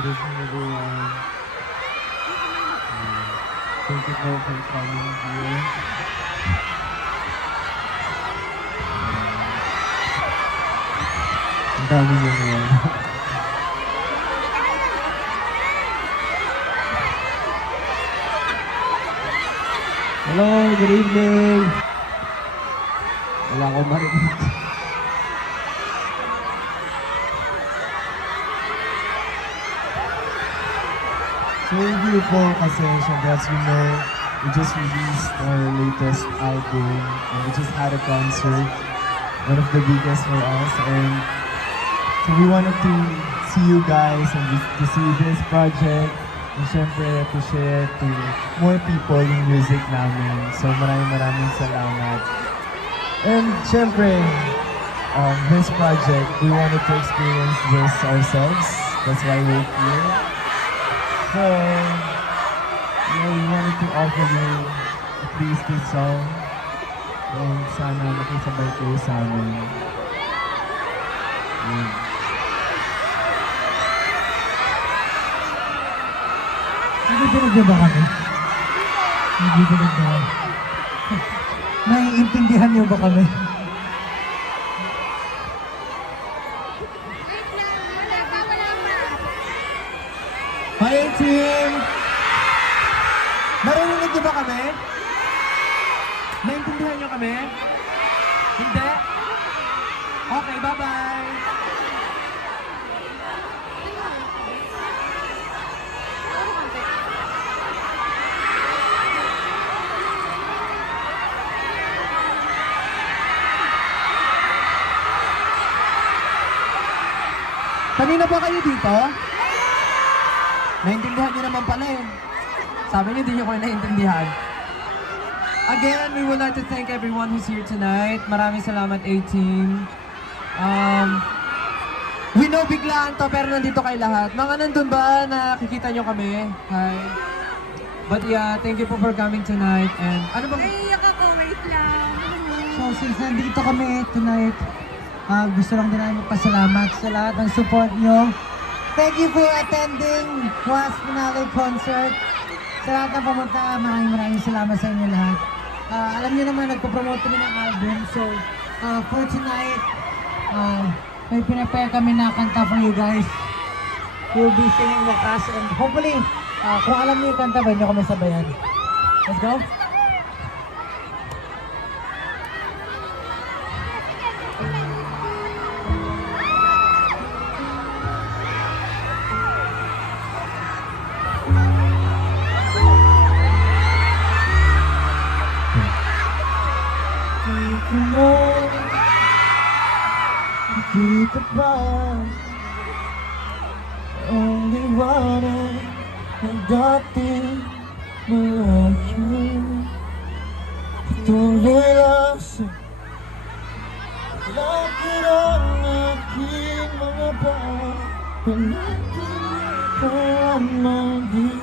Good evening, everyone. Thank you for coming here. Ang dami niyo ngayon. Hello, good evening. Wala akong marinig. Thank you po kasi syempre as you know, we just released our latest album and we just had a concert, one of the biggest for us, and so we wanted to see you guys and to see this project and syempre appreciate to more people yung music namin. So maraming salamat. And syempre, this project, we wanted to experience this ourselves. That's why we're here. So, yeah, we wanted to offer you at least this song. And sana makisabay kayo sa amin. Yeah. Nagiginig niyo ba kami? Nagiginig ba? Naiintindihan niyo ba kami? Hi team! Narinig niyo ba kami? Naintindihan niyo kami? Hindi? Okay, bye-bye! Kanina ba kayo dito? Naintindihan niyo naman pala eh. Sabi niyo, di niyo ko naintindihan. Again, we would like to thank everyone who's here tonight. Maraming salamat, 18. We know biglaan to, pero nandito kayo lahat. Mga nandun ba, nakikita niyo kami? Hi. But yeah, thank you po for coming tonight. And ano bang... Naiiyak ako, wait lang. So, since nandito kami tonight, gusto lang din namin magpasalamat sa lahat ng support nyo. Thank you for attending Was Finale Concert. Sa lahat ng pumunta, maraming salamat sa inyo lahat. Alam niyo naman, nagpo-promote kami ng album. So, for tonight, may pinapaya kami na kanta for you guys. We'll be singing Wakas and hopefully, kung alam niyo yung kanta, ba niyo kami sabayan. Let's go! Kita ba only wanted ang dating malayo tuloy lang sa lakad ang aking mga paa palaging kaya magi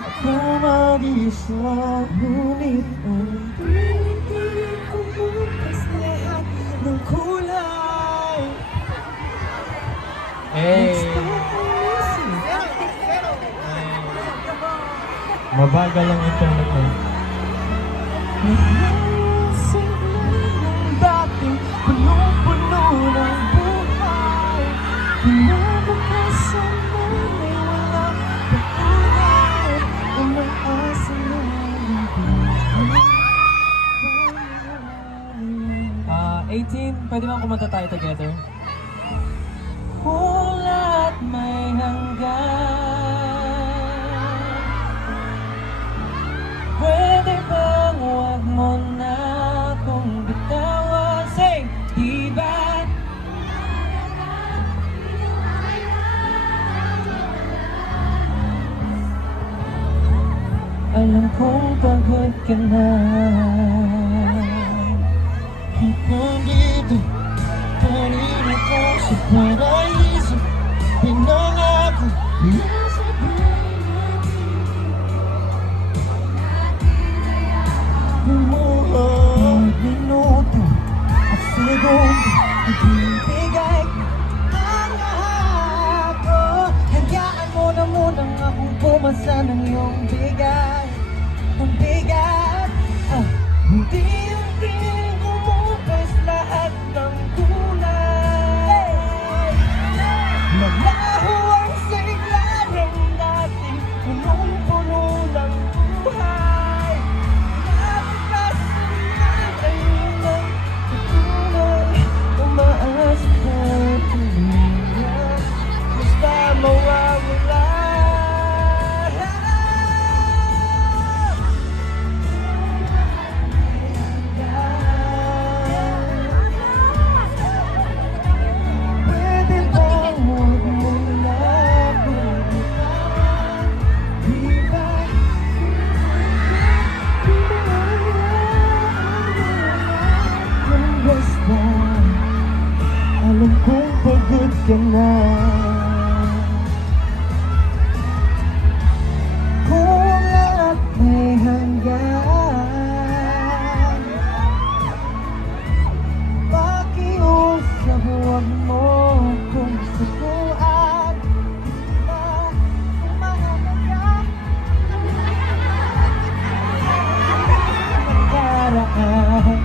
ako mag-isa ngunit ang hindi ko bukas lahat ng kulay. Hey! Mabagal ang internet mo. Nalasing ng dating puno-puno ng buhay. Pinabukasan na may walang pagkulay. Umaasa na yung 18, pwede ba kumanta tayo together? Hula't may hanggan. Pwede bang huwag mo na kung bitawan? Sing! Diba? Alam kong pagod ka na. Nandito kanina ko sa paraiso. Pinangako nasa bumuhay minuto at segundo. Ibibigay ang lahat ko. Hayaan mo na ng iyong bigat. Ang bigat, unti-unti umubos lahat ng kulay. Naglaho ang sigla ng dating punong-puno ng buhay. Nabukasan natin ng patuloy, umaas na tuloy. Basta mawawala. Pwede bang huwag mo na bumitaw? Di ba? Kung basta alam kong pagod ka na. Kung lahat may hanggan, pakiusap huwag mo kung sukuan. Diba mahalaga magkaraan?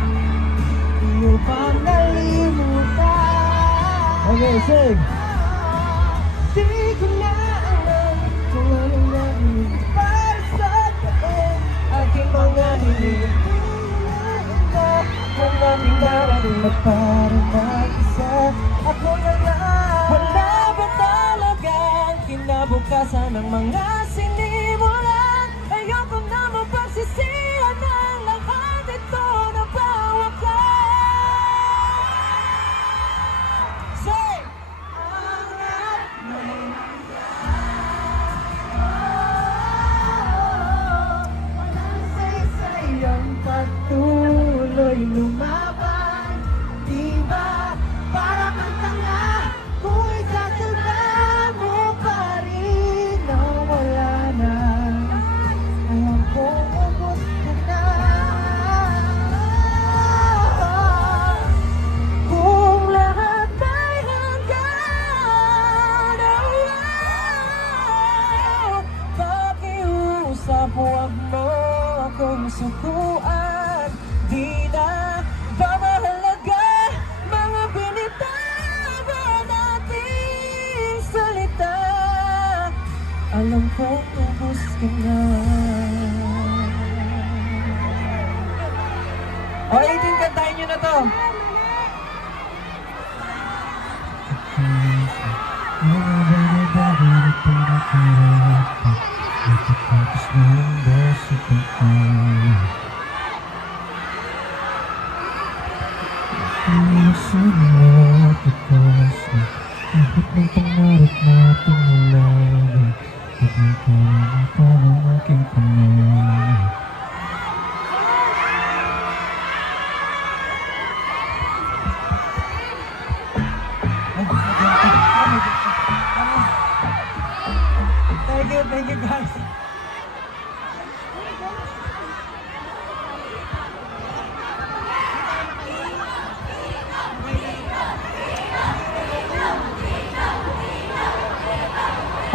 Iyo bang nalimutan? Okay, sing! Di ko na alam kung ano nangyaring para sa akin. Aking mga hiling kung aming narating at parang mag-isa. Ako na lang. Wala ba talagang kinabukasan ng mga sinimulan? Ayoko na mapagsisihan ang lahat ito na bawakan. Say! Angat may walang saysay ang patuloy lumaban. Diba para kang tanga kung isasalba mo pa rin na wala na. Alam kong ubos ka na. Kung lahat ay hanggan, pakiusap huwag mo akong sukuan. Di na ba mahalaga mga binitawan nating salita? Alam kong ubos ka na. O, 18, kantahin nyo na to. Kahit may pangarap natin lang, hindi ko na parang aking pangarap. Thank you guys.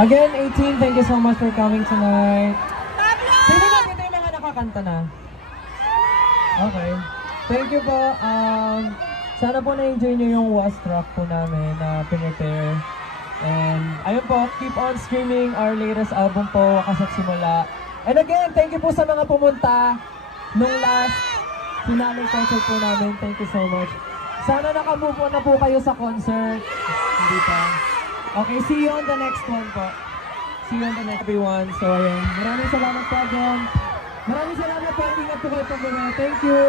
Again, 18, thank you so much for coming tonight. Sino na dito yung mga nakakanta na? Okay. Thank you po. Sana po na-enjoy nyo yung Was Track po namin na pinrepare. And ayun po, keep on streaming our latest album po, Wakas at Simula. And again, thank you po sa mga pumunta nung last finale concert po namin. Thank you so much. Sana nakamove on na po kayo sa concert. Hindi pa. Okay, see you on the next one po. See you on the next everyone. So ayun, maraming salamat po again. Maraming salamat po. Ingat po kayo pag Thank you.